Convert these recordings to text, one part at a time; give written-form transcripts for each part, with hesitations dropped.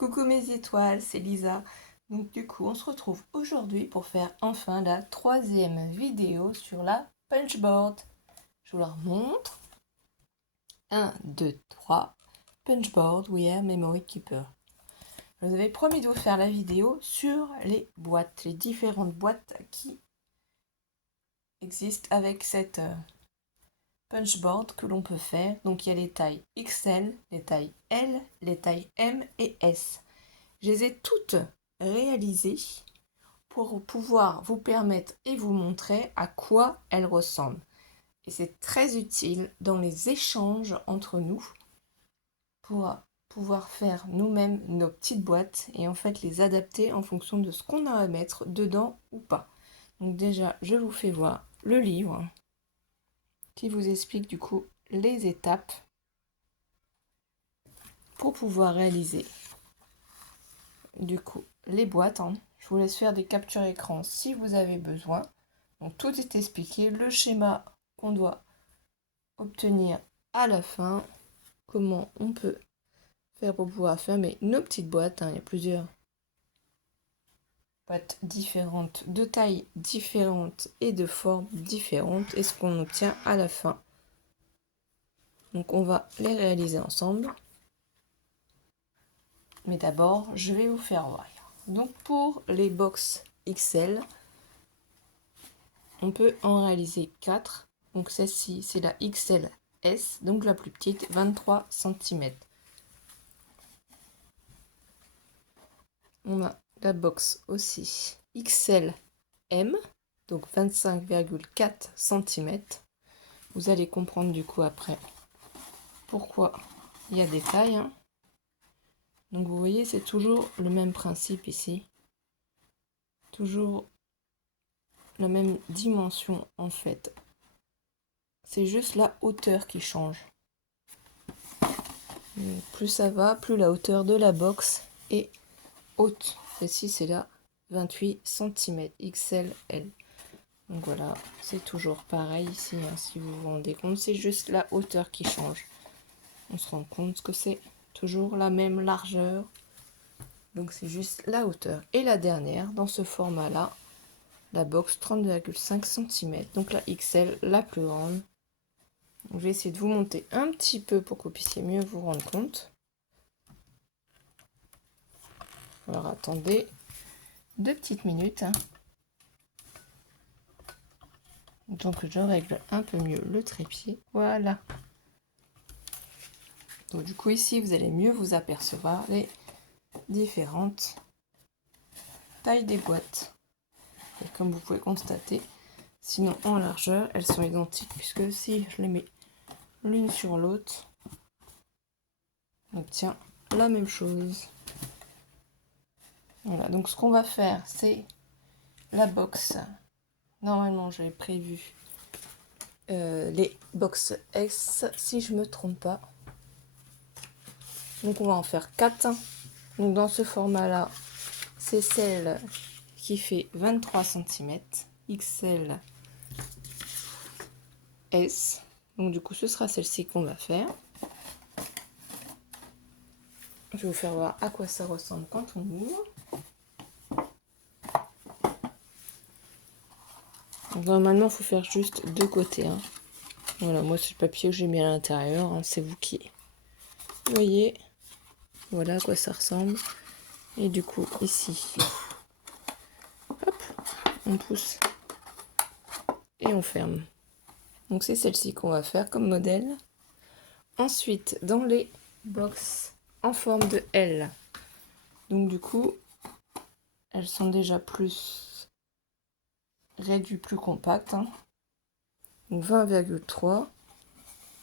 Coucou mes étoiles, c'est Lisa. Donc du coup, on se retrouve aujourd'hui pour faire enfin la troisième vidéo sur la punchboard. Je vous la remontre. 1, 2, 3. Punchboard, we are memory keeper. Je vous avais promis de vous faire la vidéo sur les boîtes, les différentes boîtes qui existent avec cette punchboard que l'on peut faire. Donc il y a les tailles XL, les tailles L, les tailles M et S. Je les ai toutes réalisées pour pouvoir vous permettre et vous montrer à quoi elles ressemblent. Et c'est très utile dans les échanges entre nous pour pouvoir faire nous-mêmes nos petites boîtes et en fait les adapter en fonction de ce qu'on a à mettre dedans ou pas. Donc déjà, je vous fais voir le livre qui vous explique du coup les étapes pour pouvoir réaliser du coup les boîtes. Je vous laisse faire des captures écran si vous avez besoin. Donc tout est expliqué, le schéma qu'on doit obtenir à la fin, comment on peut faire pour pouvoir fermer nos petites boîtes. Il y a plusieurs boîtes différentes, de tailles différentes et de formes différentes, et ce qu'on obtient à la fin. Donc on va les réaliser ensemble. Mais d'abord, je vais vous faire voir. Donc pour les box XL, on peut en réaliser 4. Donc celle-ci, c'est la XLS, donc la plus petite, 23 cm. On a la box aussi XLM, donc 25,4 cm. Vous allez comprendre du coup après pourquoi il y a des tailles. Donc vous voyez, c'est toujours le même principe ici. Toujours la même dimension en fait. C'est juste la hauteur qui change. Plus ça va, plus la hauteur de la box est haute. Celle-ci, c'est la 28 cm XLL. Donc voilà, c'est toujours pareil ici, si vous vous rendez compte. C'est juste la hauteur qui change. On se rend compte que c'est toujours la même largeur. Donc c'est juste la hauteur. Et la dernière, dans ce format-là, la box 30,5 cm. Donc la XL, la plus grande. Je vais essayer de vous monter un petit peu pour que vous puissiez mieux vous rendre compte. Alors attendez 2 petites minutes. Donc je règle un peu mieux le trépied. Voilà. Donc du coup ici vous allez mieux vous apercevoir les différentes tailles des boîtes. Et comme vous pouvez constater, sinon en largeur elles sont identiques puisque si je les mets l'une sur l'autre, on obtient la même chose. Voilà, donc ce qu'on va faire, c'est la box. Normalement, j'avais prévu les box S, si je me trompe pas. Donc on va en faire 4. Donc dans ce format-là, c'est celle qui fait 23 cm, XL S. Donc du coup, ce sera celle-ci qu'on va faire. Je vais vous faire voir à quoi ça ressemble quand on ouvre. Donc, normalement, il faut faire juste deux côtés. Voilà, moi c'est le papier que j'ai mis à l'intérieur. C'est vous qui voyez. Voilà à quoi ça ressemble. Et du coup, ici, hop, on pousse et on ferme. Donc c'est celle-ci qu'on va faire comme modèle. Ensuite, dans les box en forme de L. Donc du coup, elles sont déjà plus réduites, plus compactes. Donc 20,3,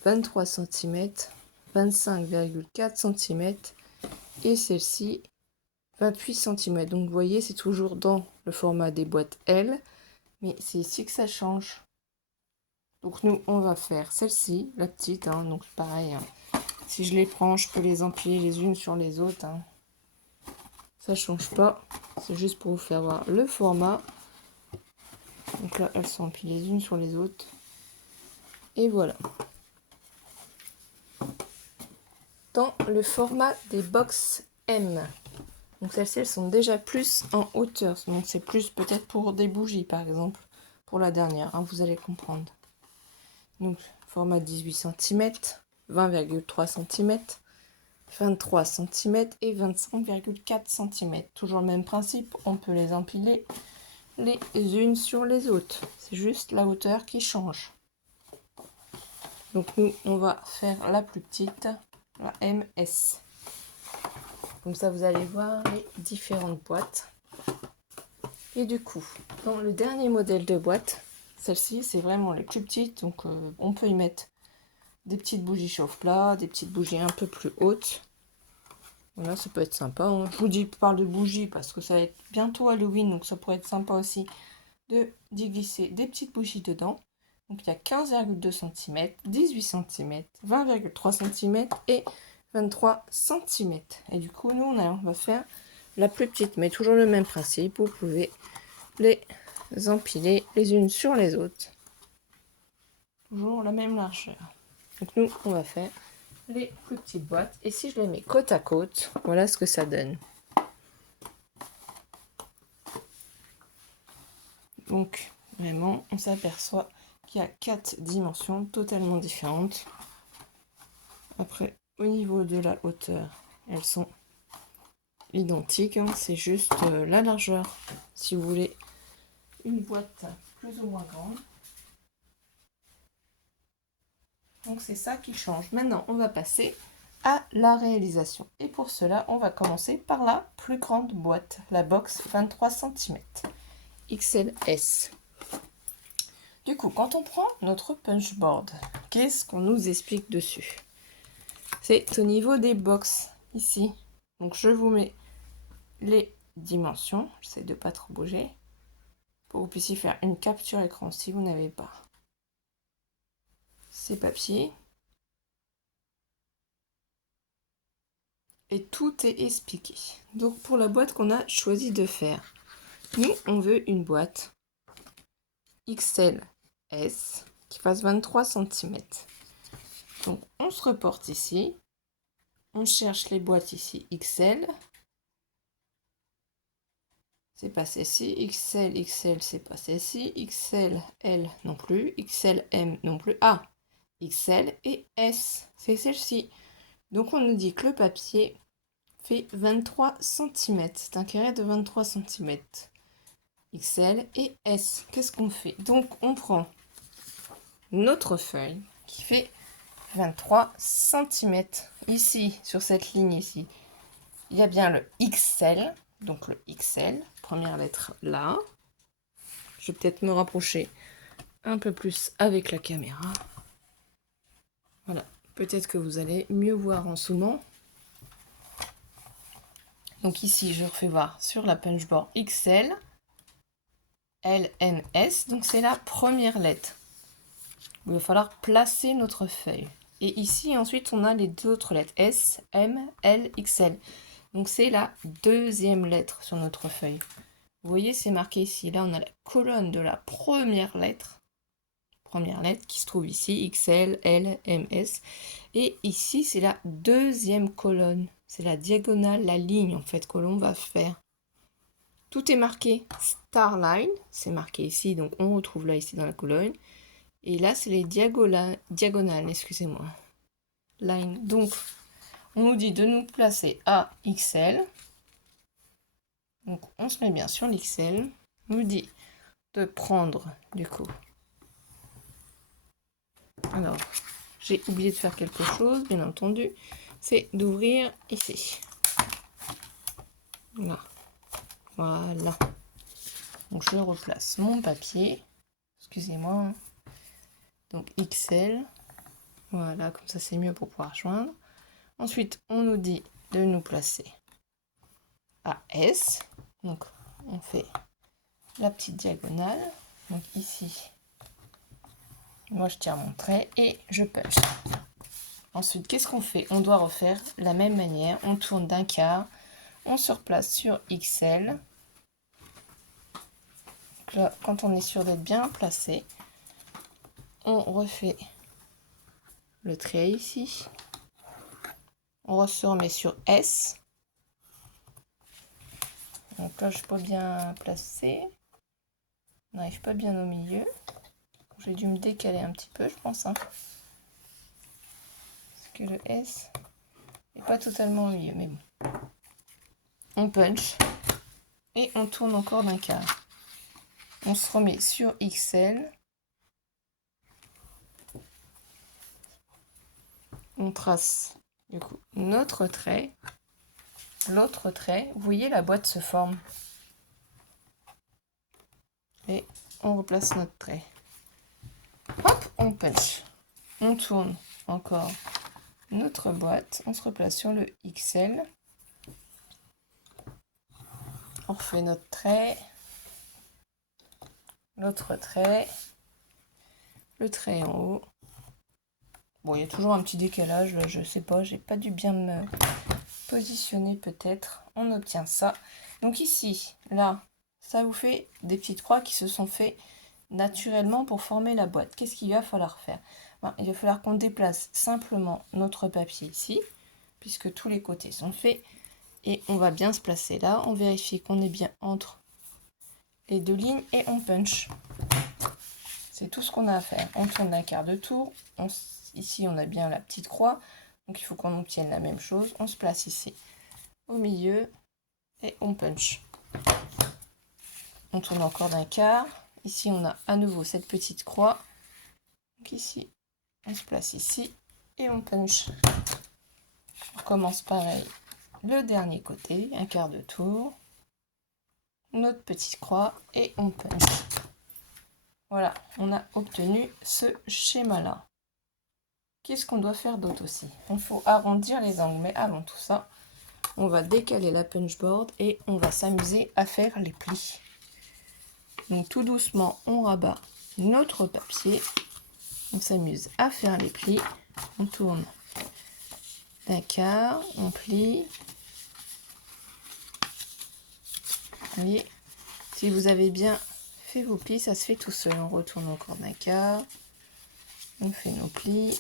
23 cm, 25,4 cm et celle-ci 28 cm. Donc vous voyez, c'est toujours dans le format des boîtes L, mais c'est ici que ça change. Donc nous, on va faire celle-ci, la petite, donc pareil. Si je les prends, je peux les empiler les unes sur les autres. Ça change pas, c'est juste pour vous faire voir le format. Donc là, elles sont empilées les unes sur les autres. Et voilà. Dans le format des box M. Donc celles-ci, elles sont déjà plus en hauteur. Donc c'est plus peut-être pour des bougies, par exemple. Pour la dernière, hein, vous allez comprendre. Donc format 18 cm, 20,3 cm, 23 cm et 25,4 cm. Toujours le même principe, on peut les empiler les unes sur les autres. C'est juste la hauteur qui change. Donc nous, on va faire la plus petite, la MS. Comme ça, vous allez voir les différentes boîtes. Et du coup, dans le dernier modèle de boîte, celle-ci, c'est vraiment les plus petites. Donc, on peut y mettre des petites bougies chauffe-plat, des petites bougies un peu plus hautes. Voilà, ça peut être sympa. Hein. Je vous parle de bougies parce que ça va être bientôt Halloween. Donc, ça pourrait être sympa aussi d'y glisser des petites bougies dedans. Donc, il y a 15,2 cm, 18 cm, 20,3 cm et 23 cm. Et du coup, nous, on va faire la plus petite, mais toujours le même principe. Vous pouvez les empiler les unes sur les autres. Toujours la même largeur. Donc, nous, on va faire les plus petites boîtes. Et si je les mets côte à côte, voilà ce que ça donne. Donc, vraiment, on s'aperçoit qu'il y a 4 dimensions totalement différentes. Après, au niveau de la hauteur, elles sont identiques. Hein, c'est juste la largeur. Si vous voulez une boîte plus ou moins grande. Donc, c'est ça qui change. Maintenant, on va passer à la réalisation. Et pour cela, on va commencer par la plus grande boîte, la box 23 cm. XLS. Du coup, quand on prend notre punchboard, qu'est-ce qu'on nous explique dessus? C'est au niveau des box, ici. Donc, je vous mets les dimensions. J'essaie de ne pas trop bouger. Pour que vous puissiez faire une capture écran si vous n'avez pas ces papiers. Et tout est expliqué. Donc, pour la boîte qu'on a choisi de faire, nous, on veut une boîte XLS qui fasse 23 cm. Donc, on se reporte ici. On cherche les boîtes ici XL. C'est pas celle-ci. XL, c'est pas celle-ci. XL, L non plus. XL, M non plus. Ah, XL et S, c'est celle-ci. Donc, on nous dit que le papier fait 23 cm. C'est un carré de 23 cm. XL et S. Qu'est-ce qu'on fait? Donc, on prend notre feuille qui fait 23 cm. Ici, sur cette ligne ici, il y a bien le XL. Donc, le XL, première lettre là. Je vais peut-être me rapprocher un peu plus avec la caméra. Voilà. Peut-être que vous allez mieux voir en zoomant. Donc ici, je refais voir sur la punchboard XL. LMS, donc c'est la première lettre. Il va falloir placer notre feuille. Et ici, ensuite, on a les deux autres lettres. S, M, L, XL. Donc c'est la deuxième lettre sur notre feuille. Vous voyez, c'est marqué ici. Là, on a la colonne de la première lettre. Première lettre qui se trouve ici. XL, L, M, S. Et ici, c'est la deuxième colonne. C'est la diagonale, la ligne, en fait, que l'on va faire. Tout est marqué Starline, c'est marqué ici, donc on retrouve là ici dans la colonne. Et là, c'est les diagonales, excusez-moi. Line. Donc, on nous dit de nous placer à XL. Donc, on se met bien sur l'XL. On nous dit de prendre, du coup. Alors, j'ai oublié de faire quelque chose, bien entendu. C'est d'ouvrir ici. Là. Voilà. Donc, je replace mon papier. Excusez-moi. Donc, XL. Voilà, comme ça, c'est mieux pour pouvoir joindre. Ensuite, on nous dit de nous placer à S. Donc, on fait la petite diagonale. Donc, ici, moi, je tire mon trait et je punch. Ensuite, qu'est-ce qu'on fait? On doit refaire la même manière. On tourne d'un quart. On se replace sur XL. Donc là, quand on est sûr d'être bien placé, on refait le trait ici. On se remet sur S. Donc là, je suis pas bien placée. On n'arrive pas bien au milieu. J'ai dû me décaler un petit peu, je pense. Hein. Parce que le S n'est pas totalement au milieu, mais bon. On punch. Et on tourne encore d'un quart. On se remet sur XL. On trace du coup notre trait. L'autre trait, vous voyez la boîte se forme. Et on replace notre trait. Hop, on punch. On tourne encore notre boîte. On se replace sur le XL. On refait notre trait. L'autre trait. Le trait en haut. Bon, il y a toujours un petit décalage, là, je sais pas, j'ai pas dû bien me positionner peut-être. On obtient ça. Donc ici, là, ça vous fait des petites croix qui se sont fait naturellement pour former la boîte. Qu'est-ce qu'il va falloir faire? Il va falloir qu'on déplace simplement notre papier ici, puisque tous les côtés sont faits. Et on va bien se placer là. On vérifie qu'on est bien entre les deux lignes et on punch. C'est tout ce qu'on a à faire. On tourne d'un quart de tour. Ici, on a bien la petite croix. Donc, il faut qu'on obtienne la même chose. On se place ici au milieu et on punch. On tourne encore d'un quart. Ici, on a à nouveau cette petite croix. Donc ici, on se place ici et on punch. On commence pareil le dernier côté, un quart de tour. Notre petite croix et on punch. Voilà, on a obtenu ce schéma-là. Qu'est-ce qu'on doit faire d'autre aussi? Il faut arrondir les angles, mais avant tout ça, on va décaler la punchboard et on va s'amuser à faire les plis. Donc tout doucement, on rabat notre papier. On s'amuse à faire les plis. On tourne d'un quart, on plie. Vous voyez, si vous avez bien fait vos plis, ça se fait tout seul. On retourne encore d'un quart. On fait nos plis.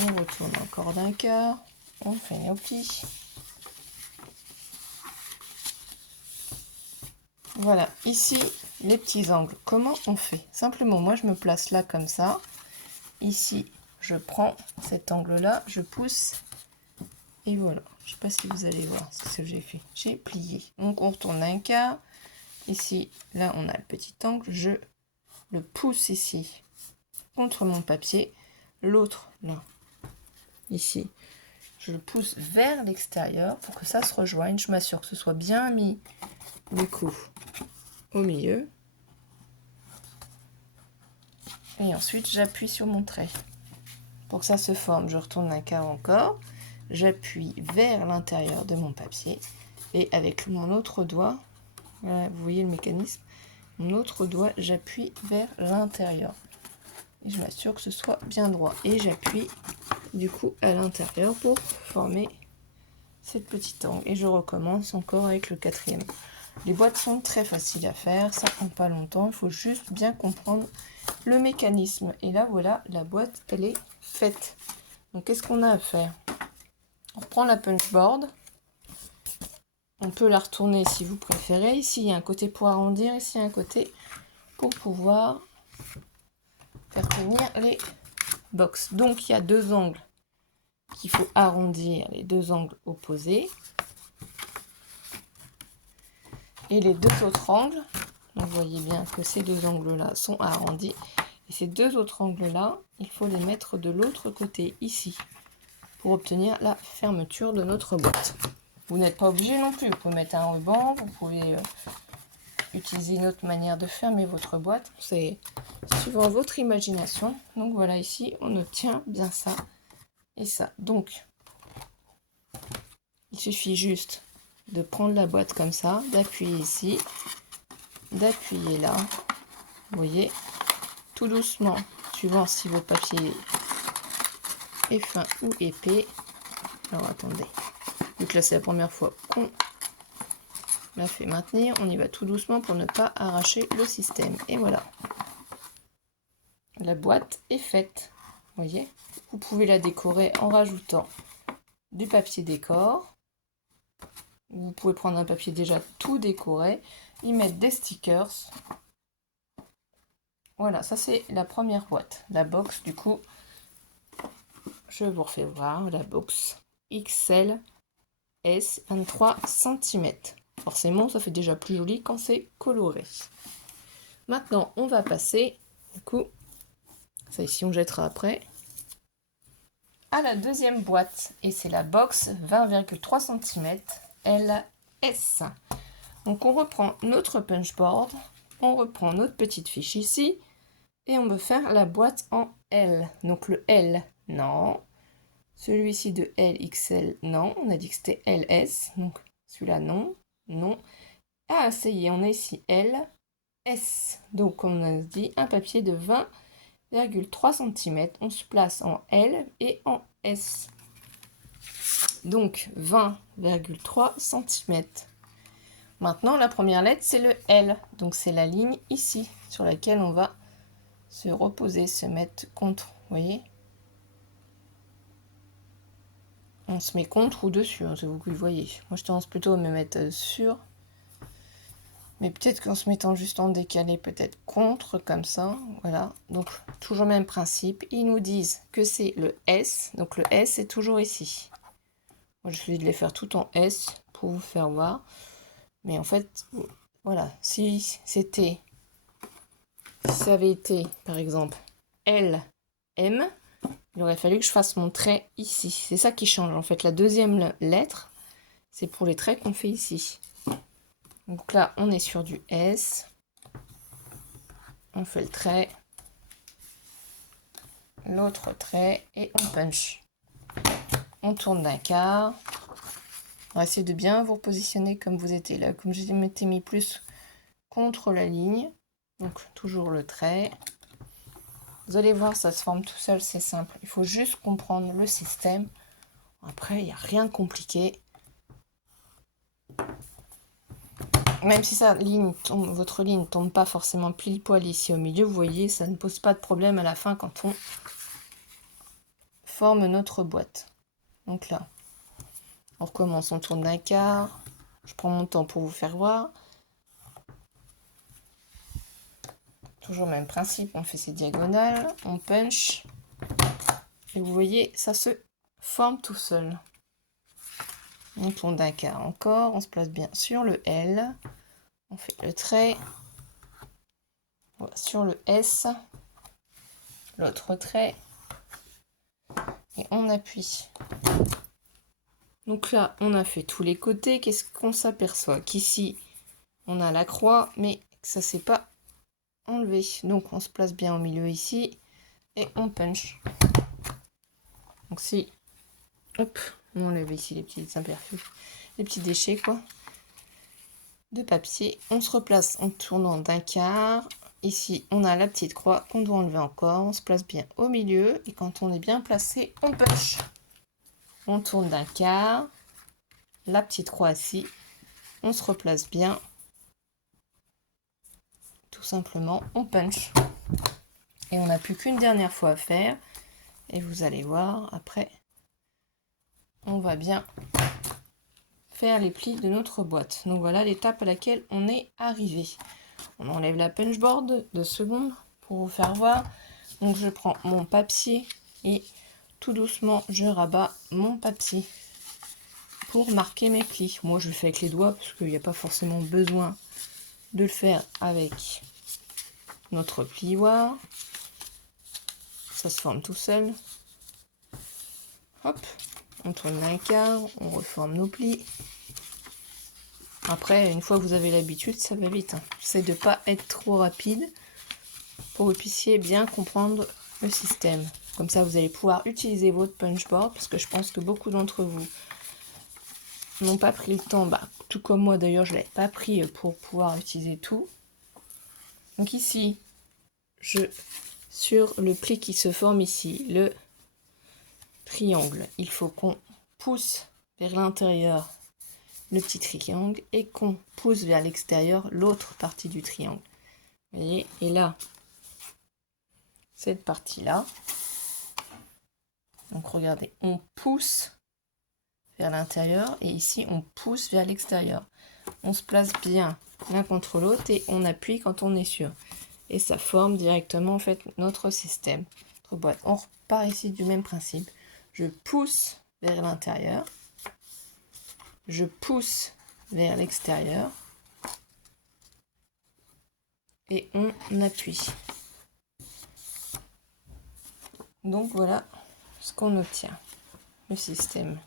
On retourne encore d'un quart. On fait nos plis. Voilà, ici, les petits angles. Comment on fait? Simplement, moi, je me place là comme ça. Ici, je prends cet angle-là, je pousse. Et voilà. Je ne sais pas si vous allez voir ce que j'ai fait. J'ai plié. Donc, on retourne d'un quart. Ici, là, on a le petit angle. Je le pousse ici contre mon papier. L'autre, là, ici, je le pousse vers l'extérieur pour que ça se rejoigne. Je m'assure que ce soit bien mis, du coup, au milieu. Et ensuite, j'appuie sur mon trait. Pour que ça se forme, je retourne un quart encore. J'appuie vers l'intérieur de mon papier. Et avec mon autre doigt, voilà, vous voyez le mécanisme, mon autre doigt, j'appuie vers l'intérieur. Et je m'assure que ce soit bien droit. Et j'appuie du coup à l'intérieur pour former cette petite angle. Et je recommence encore avec le quatrième. Les boîtes sont très faciles à faire, ça prend pas longtemps, il faut juste bien comprendre le mécanisme. Et là voilà, la boîte elle est faite. Donc qu'est-ce qu'on a à faire? On reprend la punchboard. On peut la retourner si vous préférez. Ici il y a un côté pour arrondir, ici il y a un côté pour pouvoir faire tenir les box. Donc il y a deux angles qu'il faut arrondir, les deux angles opposés. Et les deux autres angles, donc vous voyez bien que ces deux angles-là sont arrondis. Et ces deux autres angles-là, il faut les mettre de l'autre côté, ici, pour obtenir la fermeture de notre boîte. Vous n'êtes pas obligé non plus, vous pouvez mettre un ruban, vous pouvez utiliser une autre manière de fermer votre boîte. C'est suivant votre imagination. Donc voilà, ici, on obtient bien ça et ça. Donc, il suffit juste de prendre la boîte comme ça, d'appuyer ici, d'appuyer là, vous voyez, tout doucement, suivant si votre papier est fin ou épais. Alors attendez, vu que là c'est la première fois qu'on la fait maintenir, on y va tout doucement pour ne pas arracher le système. Et voilà, la boîte est faite, vous voyez. Vous pouvez la décorer en rajoutant du papier décor. Vous pouvez prendre un papier déjà tout décoré, y mettre des stickers. Voilà, ça c'est la première boîte. La box, du coup, je vous refais voir la box XL S 23 cm. Forcément, ça fait déjà plus joli quand c'est coloré. Maintenant, on va passer, du coup, ça ici on jettera après, à la deuxième boîte. Et c'est la box 20,3 cm LS. Donc on reprend notre punchboard, on reprend notre petite fiche ici, et on veut faire la boîte en L. Donc le L, non. Celui-ci de LXL, non. On a dit que c'était LS, donc celui-là, non. Non. Ah, ça y est, on a ici LS. Donc, comme on a dit, un papier de 20,3 cm. On se place en L et en S. Donc, 20,3 cm. Maintenant, la première lettre, c'est le L. Donc, c'est la ligne ici, sur laquelle on va se reposer, se mettre contre. Vous voyez ? On se met contre ou dessus, hein, c'est vous qui le voyez. Moi, je tendance plutôt à me mettre sur. Mais peut-être qu'en se mettant juste en décalé, peut-être contre, comme ça. Voilà. Donc, toujours le même principe. Ils nous disent que c'est le S. Donc, le S, c'est toujours ici. Moi, je vais de les faire tout en S pour vous faire voir. Mais en fait, voilà. Si ça avait été, par exemple, L, M, il aurait fallu que je fasse mon trait ici. C'est ça qui change. En fait, la deuxième lettre, c'est pour les traits qu'on fait ici. Donc là, on est sur du S. On fait le trait. L'autre trait et on punch. On tourne d'un quart. On va essayer de bien vous positionner comme vous étiez là. Comme je m'étais mis plus contre la ligne. Donc toujours le trait. Vous allez voir, ça se forme tout seul, c'est simple. Il faut juste comprendre le système. Après, il n'y a rien de compliqué. Même si votre ligne ne tombe pas forcément pile-poil ici au milieu, vous voyez, ça ne pose pas de problème à la fin quand on forme notre boîte. Donc là, on recommence, on tourne d'un quart. Je prends mon temps pour vous faire voir. Toujours le même principe, on fait ces diagonales, on punch. Et vous voyez, ça se forme tout seul. On tourne d'un quart encore, on se place bien sur le L. On fait le trait. Voilà, sur le S. L'autre trait. Et on appuie. Donc là, on a fait tous les côtés. Qu'est-ce qu'on s'aperçoit? Qu'ici, on a la croix, mais que ça ne s'est pas enlevé. Donc, on se place bien au milieu ici. Et on punch. Donc si, hop, on enlève ici les petites imperfections, les petits déchets, quoi, de papier. On se replace en tournant d'un quart. Ici, on a la petite croix qu'on doit enlever encore. On se place bien au milieu. Et quand on est bien placé, on punch. On tourne d'un quart. La petite croix ici. On se replace bien. Tout simplement, on punch. Et on n'a plus qu'une dernière fois à faire. Et vous allez voir, après, on va bien faire les plis de notre boîte. Donc voilà l'étape à laquelle on est arrivé. On enlève la punchboard 2 secondes pour vous faire voir. Donc je prends mon papier et tout doucement je rabats mon papier pour marquer mes plis. Moi je le fais avec les doigts parce qu'il n'y a pas forcément besoin de le faire avec notre plioir. Ça se forme tout seul. Hop, on tourne d'un quart, on reforme nos plis. Après, une fois que vous avez l'habitude, ça va vite. J'essaie de ne pas être trop rapide pour que vous puissiez bien comprendre le système. Comme ça, vous allez pouvoir utiliser votre punchboard parce que je pense que beaucoup d'entre vous n'ont pas pris le temps, tout comme moi d'ailleurs, je ne l'ai pas pris pour pouvoir utiliser tout. Donc ici, sur le pli qui se forme ici, le triangle, il faut qu'on pousse vers l'intérieur le petit triangle et qu'on pousse vers l'extérieur l'autre partie du triangle. Vous voyez, et là, cette partie-là, donc regardez, on pousse vers l'intérieur et ici on pousse vers l'extérieur. On se place bien l'un contre l'autre et on appuie quand on est sûr. Et ça forme directement en fait notre système, notre boîte. On repart ici du même principe. Je pousse vers l'intérieur, je pousse vers l'extérieur et on appuie. Donc voilà ce qu'on obtient, le système.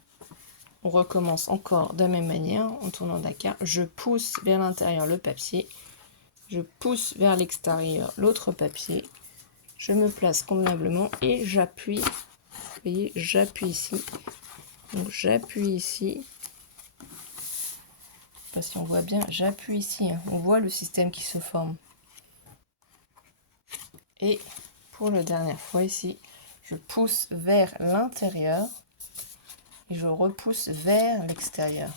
On recommence encore de la même manière en tournant la carte. Je pousse vers l'intérieur le papier, je pousse vers l'extérieur l'autre papier, je me place convenablement et j'appuie. Vous voyez, j'appuie ici. Donc j'appuie ici. Je sais pas si on voit bien, j'appuie ici. On voit le système qui se forme. Et pour la dernière fois ici, je pousse vers l'intérieur et je repousse vers l'extérieur.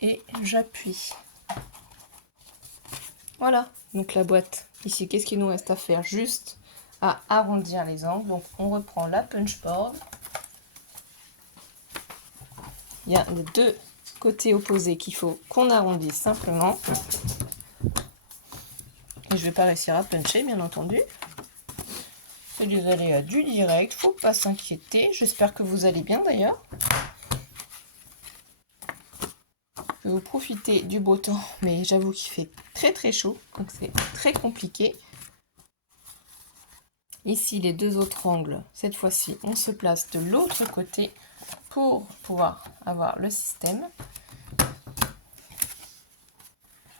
Et j'appuie. Voilà, donc la boîte. Ici, qu'est-ce qu'il nous reste à faire? Juste à arrondir les angles. Donc on reprend la punchboard. Il y a les deux côtés opposés qu'il faut qu'on arrondisse simplement. Et je vais pas réussir à puncher, bien entendu. C'est des aléas du direct, faut pas s'inquiéter. J'espère que vous allez bien d'ailleurs. Je vais vous profiter du beau temps, mais j'avoue qu'il fait très très chaud, donc c'est très compliqué. Ici, les deux autres angles, cette fois-ci, on se place de l'autre côté pour pouvoir avoir le système.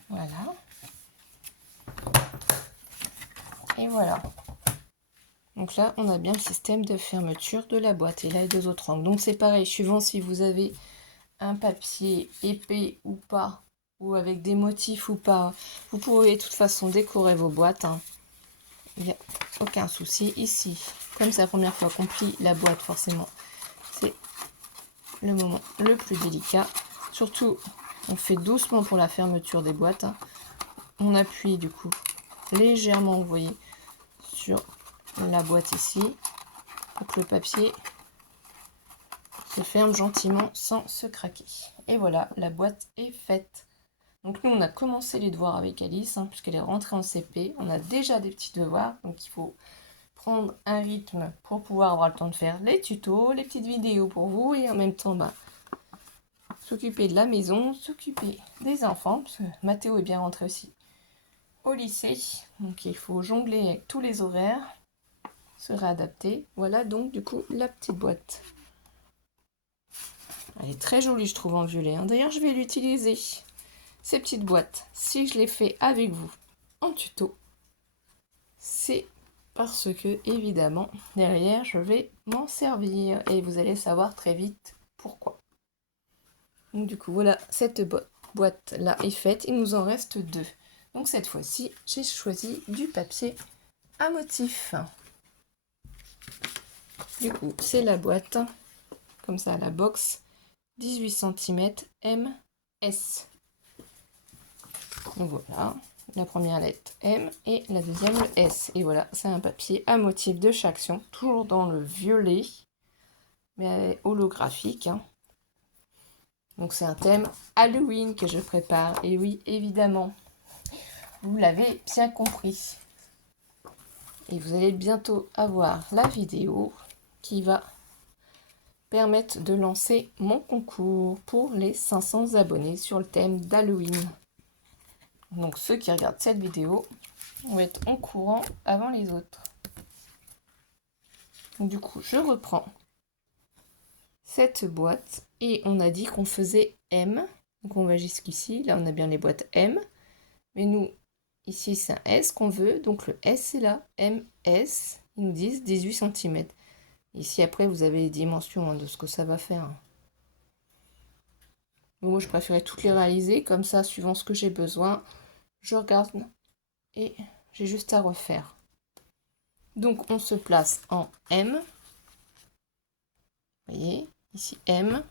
Voilà. Et voilà. Donc là, on a bien le système de fermeture de la boîte. Et là, les deux autres angles. Donc c'est pareil, suivant si vous avez un papier épais ou pas, ou avec des motifs ou pas, vous pouvez de toute façon décorer vos boîtes. Il n'y a aucun souci. Ici, comme c'est la première fois qu'on plie la boîte, forcément, c'est le moment le plus délicat. Surtout, on fait doucement pour la fermeture des boîtes. On appuie du coup légèrement, vous voyez, sur la boîte ici, pour que le papier se ferme gentiment sans se craquer. Et voilà, la boîte est faite. Donc nous, on a commencé les devoirs avec Alice, puisqu'elle est rentrée en CP. On a déjà des petits devoirs, donc il faut prendre un rythme pour pouvoir avoir le temps de faire les tutos, les petites vidéos pour vous, et en même temps, s'occuper de la maison, s'occuper des enfants, parce que Mathéo est bien rentré aussi au lycée. Donc il faut jongler avec tous les horaires, se réadapter. Voilà donc du coup la petite boîte. Elle est très jolie, je trouve, en violet. D'ailleurs, je vais l'utiliser, ces petites boîtes. Si je les fais avec vous en tuto, c'est parce que, évidemment, derrière, je vais m'en servir. Et vous allez savoir très vite pourquoi. Donc, du coup, voilà, cette boîte-là est faite. Il nous en reste deux. Donc, cette fois-ci, j'ai choisi du papier à motif. Du coup, c'est la boîte, comme ça, la box. 18 cm MS. Donc voilà, la première lettre M et la deuxième le S. Et voilà, c'est un papier à motif de Chaction, toujours dans le violet, mais holographique. Donc c'est un thème Halloween que je prépare. Et oui, évidemment, vous l'avez bien compris. Et vous allez bientôt avoir la vidéo qui va permettre de lancer mon concours pour les 500 abonnés sur le thème d'Halloween. Donc ceux qui regardent cette vidéo vont être en courant avant les autres. Donc, du coup, je reprends cette boîte et on a dit qu'on faisait M. Donc on va jusqu'ici. Là, on a bien les boîtes M. Mais nous, ici, c'est un S qu'on veut. Donc le S, c'est là. MS. Ils nous disent 18 cm. Ici, après, vous avez les dimensions de ce que ça va faire. Moi, je préférais toutes les réaliser. Comme ça, suivant ce que j'ai besoin, je regarde et j'ai juste à refaire. Donc, on se place en M. Vous voyez, ici M.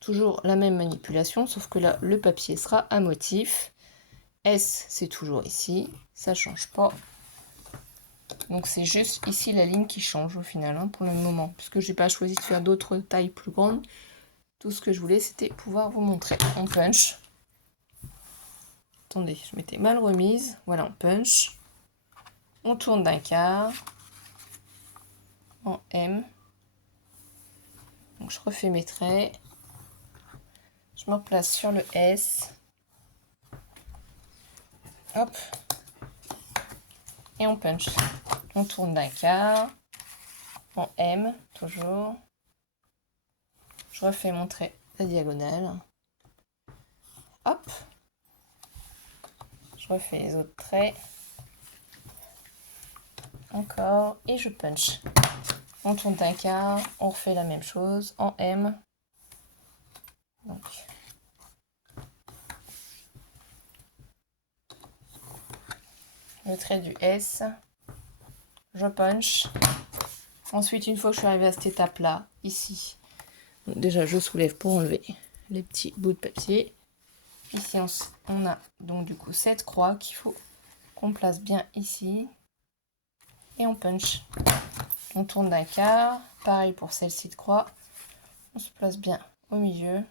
Toujours la même manipulation, sauf que là, le papier sera à motif. S, c'est toujours ici. Ça ne change pas. Donc c'est juste ici la ligne qui change au final, hein, pour le moment. Puisque j'ai pas choisi de faire d'autres tailles plus grandes. Tout ce que je voulais, c'était pouvoir vous montrer. On punch. Attendez, je m'étais mal remise. Voilà, on punch. On tourne d'un quart. En M. Donc je refais mes traits. Je me replace sur le S. Hop. Et on punch. On tourne d'un quart. En M, toujours. Je refais mon trait à diagonale. Hop. Je refais les autres traits. Encore. Et je punch. On tourne d'un quart. On refait la même chose en M. Donc. Le trait du S. Je punch. Ensuite, une fois que je suis arrivée à cette étape-là, ici, donc déjà je soulève pour enlever les petits bouts de papier. Ici, on a donc du coup cette croix qu'il faut qu'on place bien ici. Et on punch. On tourne d'un quart. Pareil pour celle-ci de croix. On se place bien au milieu.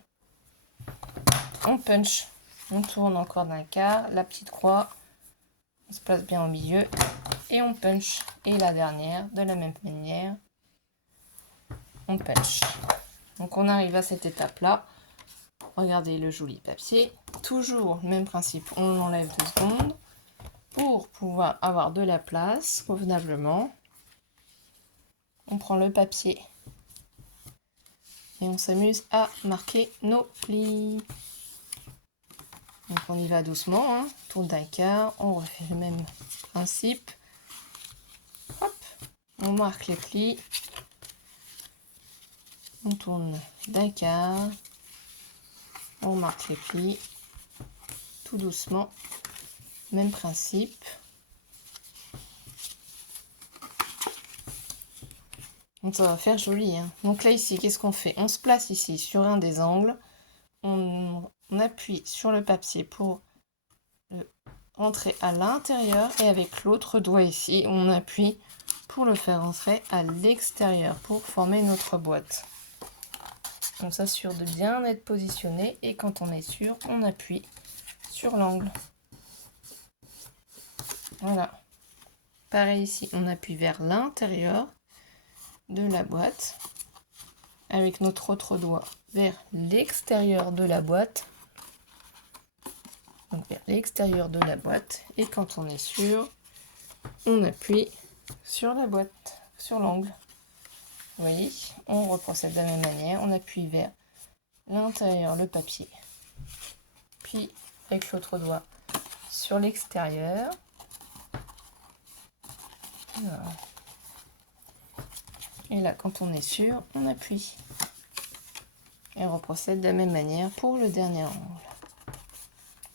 On punch. On tourne encore d'un quart. La petite croix. On se place bien au milieu. Et on punch. Et la dernière, de la même manière, on punch. Donc on arrive à cette étape-là. Regardez le joli papier. Toujours le même principe. On l'enlève 2 secondes pour pouvoir avoir de la place convenablement. On prend le papier et on s'amuse à marquer nos plis. Donc on y va doucement, hein. Tourne d'un quart, on refait le même principe. Hop, on marque les plis. On tourne d'un quart, on marque les plis, tout doucement, même principe. Donc ça va faire joli, hein. Donc là ici, qu'est-ce qu'on fait? On se place ici sur un des angles, on appuie sur le papier pour le rentrer à l'intérieur et avec l'autre doigt ici, on appuie pour le faire rentrer à l'extérieur pour former notre boîte. On s'assure de bien être positionné et quand on est sûr, on appuie sur l'angle. Voilà. Pareil ici, on appuie vers l'intérieur de la boîte avec notre autre doigt vers l'extérieur de la boîte. Donc vers l'extérieur de la boîte et quand on est sûr, on appuie sur la boîte, sur l'angle. Vous voyez, on reprocède de la même manière, on appuie vers l'intérieur le papier, puis avec l'autre doigt sur l'extérieur. Voilà. Et là, quand on est sûr, on appuie. Et on reprocède de la même manière pour le dernier angle.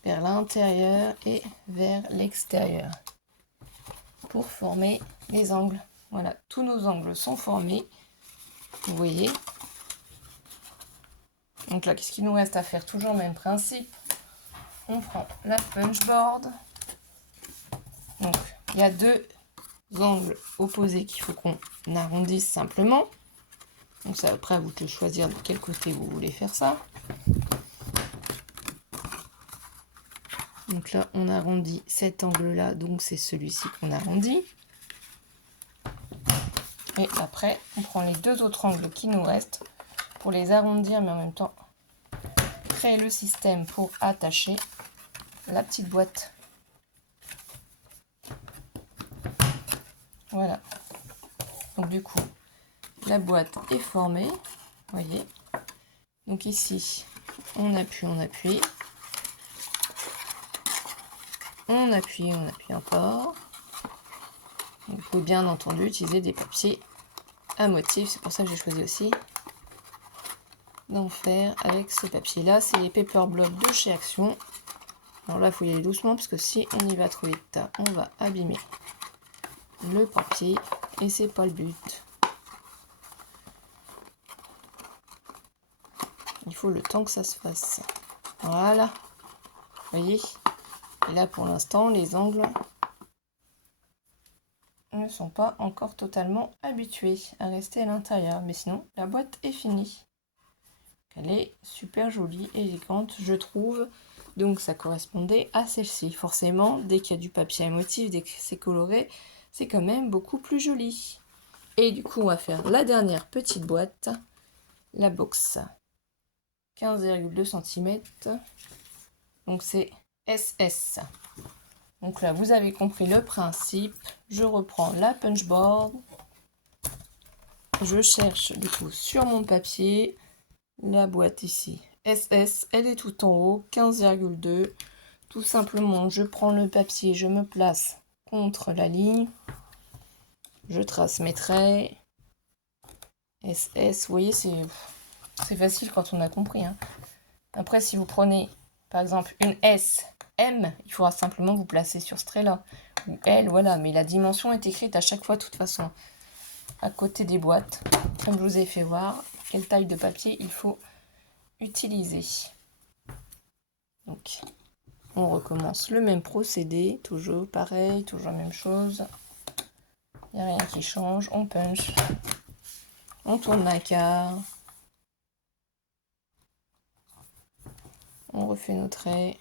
Vers l'intérieur et vers l'extérieur. Pour former les angles. Voilà, tous nos angles sont formés. Vous voyez. Donc là, qu'est-ce qu'il nous reste à faire? Toujours le même principe. On prend la punchboard. Donc, il y a 2 angles opposés qu'il faut qu'on arrondisse simplement. Donc c'est après à vous de choisir de quel côté vous voulez faire ça. Donc là on arrondit cet angle là, donc c'est celui-ci qu'on arrondit. Et après on prend les 2 autres angles qui nous restent pour les arrondir, mais en même temps créer le système pour attacher la petite boîte. Voilà. Donc du coup, la boîte est formée. Vous voyez. Donc ici, on appuie, on appuie. On appuie encore. Donc, vous pouvez bien entendu utiliser des papiers à motif. C'est pour ça que j'ai choisi aussi d'en faire avec ce papier-là. C'est les Paper Blocks de chez Action. Alors là, il faut y aller doucement parce que si on y va trop vite, on va abîmer le papier et c'est pas le but. Il faut le temps que ça se fasse. Voilà. Vous voyez? Et là, pour l'instant, les angles ne sont pas encore totalement habitués à rester à l'intérieur. Mais sinon, la boîte est finie. Elle est super jolie, élégante, je trouve. Donc ça correspondait à celle-ci. Forcément, dès qu'il y a du papier à motif, dès que c'est coloré, c'est quand même beaucoup plus joli. Et du coup, on va faire la dernière petite boîte, la box 15,2 cm. Donc c'est SS. Donc là, vous avez compris le principe. Je reprends la punchboard. Je cherche du coup sur mon papier la boîte ici. SS, elle est tout en haut, 15,2. Tout simplement, je prends le papier, je me place contre la ligne. Je trace mes traits. SS, vous voyez, c'est facile quand on a compris. Hein. Après, si vous prenez, par exemple, une S, M, il faudra simplement vous placer sur ce trait-là. Ou L, voilà. Mais la dimension est écrite à chaque fois, de toute façon, à côté des boîtes. Comme je vous ai fait voir, quelle taille de papier il faut utiliser. Donc, on recommence le même procédé. Toujours pareil, toujours la même chose. Il n'y a rien qui change. On punch. On tourne la quart. On refait nos traits.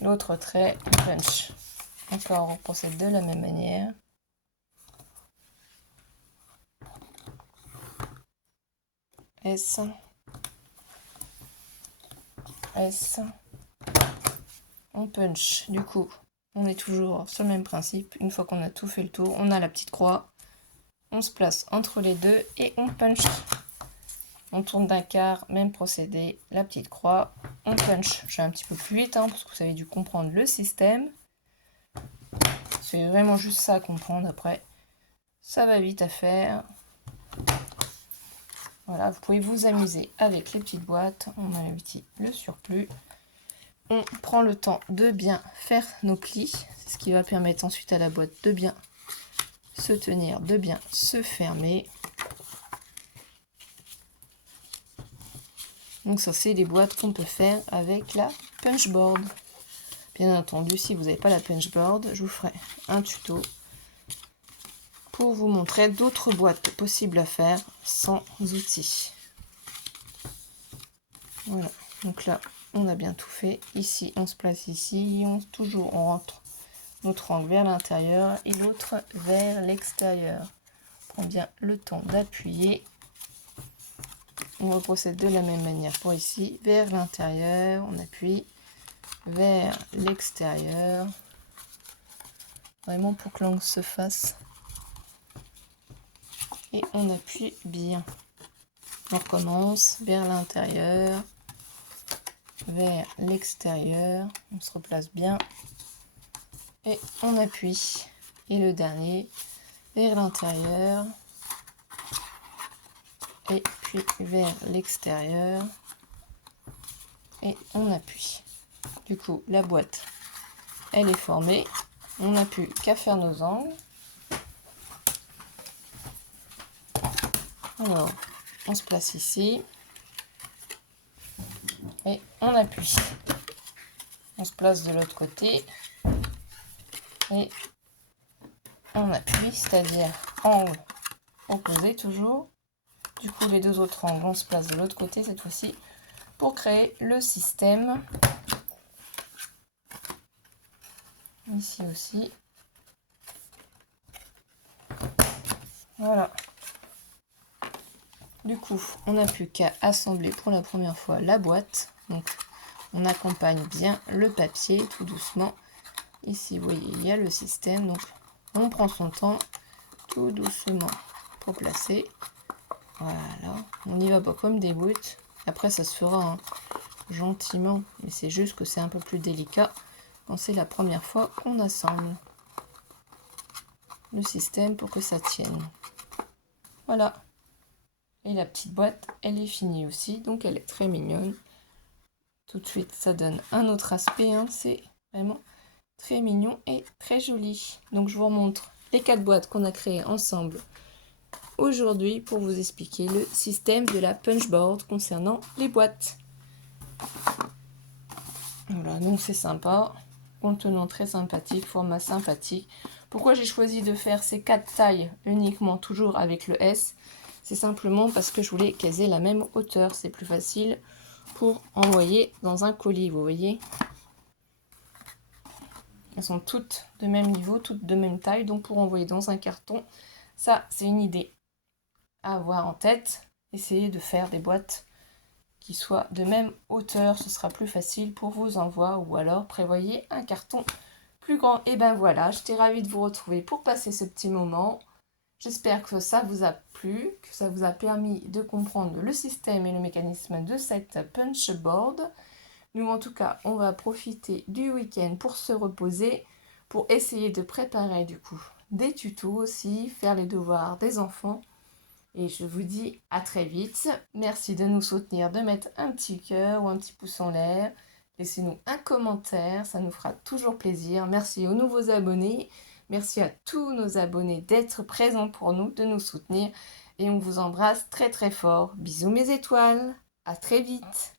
L'autre trait, on punch. Encore, on procède de la même manière. S. S. On punch. Du coup, on est toujours sur le même principe. Une fois qu'on a tout fait le tour, on a la petite croix. On se place entre les deux et on punch. On tourne d'un quart, même procédé, la petite croix, on punch. Je vais un petit peu plus vite, hein, parce que vous avez dû comprendre le système. C'est vraiment juste ça à comprendre après. Ça va vite à faire. Voilà, vous pouvez vous amuser avec les petites boîtes. On a ici le surplus. On prend le temps de bien faire nos plis. C'est ce qui va permettre ensuite à la boîte de bien se tenir, de bien se fermer. Donc ça, c'est les boîtes qu'on peut faire avec la punchboard. Bien entendu, si vous n'avez pas la punchboard, je vous ferai un tuto pour vous montrer d'autres boîtes possibles à faire sans outils. Voilà, donc là, on a bien tout fait. Ici, on se place ici. Toujours, on rentre notre angle vers l'intérieur et l'autre vers l'extérieur. On prend bien le temps d'appuyer. On reprocède de la même manière pour ici, vers l'intérieur, on appuie, vers l'extérieur, vraiment pour que l'angle se fasse. Et on appuie bien. On recommence vers l'intérieur, vers l'extérieur, on se replace bien et on appuie. Et le dernier, vers l'intérieur. Et puis vers l'extérieur et on appuie. Du coup, la boîte, elle est formée. On n'a plus qu'à faire nos angles. Alors, on se place ici et on appuie. On se place de l'autre côté et on appuie, c'est-à-dire angle opposé toujours. Du coup, les deux autres angles, on se place de l'autre côté cette fois-ci pour créer le système. Ici aussi. Voilà. Du coup, on n'a plus qu'à assembler pour la première fois la boîte. Donc, on accompagne bien le papier tout doucement. Ici, vous voyez, il y a le système. Donc, on prend son temps tout doucement pour placer. Voilà, on y va pas comme des brutes. Après, ça se fera hein, gentiment, mais c'est juste que c'est un peu plus délicat quand c'est la première fois qu'on assemble le système pour que ça tienne. Voilà. Et la petite boîte, elle est finie aussi, donc elle est très mignonne. Tout de suite, ça donne un autre aspect. Hein, c'est vraiment très mignon et très joli. Donc, je vous remontre les 4 boîtes qu'on a créées ensemble aujourd'hui pour vous expliquer le système de la punchboard concernant les boîtes. Voilà, donc c'est sympa. contenant très sympathique, format sympathique. Pourquoi j'ai choisi de faire ces 4 tailles uniquement, toujours avec le S? C'est simplement parce que je voulais qu'elles aient la même hauteur. C'est plus facile pour envoyer dans un colis, vous voyez. Elles sont toutes de même niveau, toutes de même taille. Donc pour envoyer dans un carton, ça c'est une idée à avoir en tête. Essayez de faire des boîtes qui soient de même hauteur. Ce sera plus facile pour vos envois. Ou alors prévoyez un carton plus grand. Et ben voilà, j'étais ravie de vous retrouver pour passer ce petit moment. J'espère que ça vous a plu, que ça vous a permis de comprendre le système et le mécanisme de cette punch board. Nous, en tout cas, on va profiter du week-end pour se reposer, pour essayer de préparer du coup des tutos aussi, faire les devoirs des enfants. Et je vous dis à très vite. Merci de nous soutenir, de mettre un petit cœur ou un petit pouce en l'air. Laissez-nous un commentaire, ça nous fera toujours plaisir. Merci aux nouveaux abonnés. Merci à tous nos abonnés d'être présents pour nous, de nous soutenir. Et on vous embrasse très très fort. Bisous mes étoiles. À très vite.